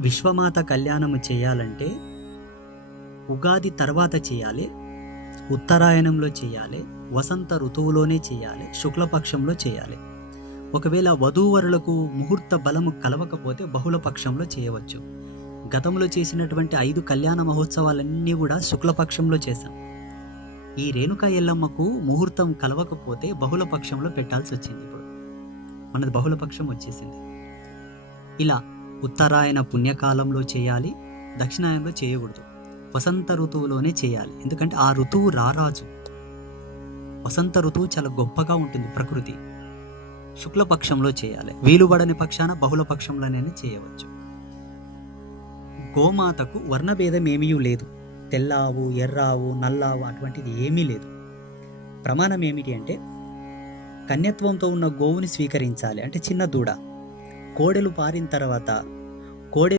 విశ్వమాత కళ్యాణము చేయాలంటే ఉగాది తర్వాత చేయాలి, ఉత్తరాయణంలో చేయాలి, వసంత ఋతువులోనే చేయాలి, శుక్లపక్షంలో చేయాలి. ఒకవేళ వధూవరులకు ముహూర్త బలము కలవకపోతే బహుళపక్షంలో చేయవచ్చు. గతంలో చేసినటువంటి 5 కళ్యాణ మహోత్సవాలన్నీ కూడా శుక్లపక్షంలో చేశాం. ఈ రేణుకా ఎల్లమ్మకు ముహూర్తం కలవకపోతే బహుళపక్షంలో పెట్టాల్సి వచ్చింది. ఇప్పుడు మనది బహుళపక్షం వచ్చేసింది. ఇలా ఉత్తరాయణ పుణ్యకాలంలో చేయాలి, దక్షిణాయనంలో చేయకూడదు. వసంత ఋతువులోనే చేయాలి, ఎందుకంటే ఆ ఋతువు రారాజు. వసంత ఋతువు చాలా గొప్పగా ఉంటుంది ప్రకృతి. శుక్లపక్షంలో చేయాలి, వీలుబడని పక్షాన బహుళపక్షంలోనే చేయవచ్చు. గోమాతకు వర్ణభేదం ఏమీ లేదు. తెల్లావు, ఎర్రావు, నల్లావు అటువంటిది ఏమీ లేదు. ప్రమాణం ఏమిటి అంటే కన్యత్వంతో ఉన్న గోవుని స్వీకరించాలి, అంటే చిన్న దూడ. కోడెలు పారిన తర్వాత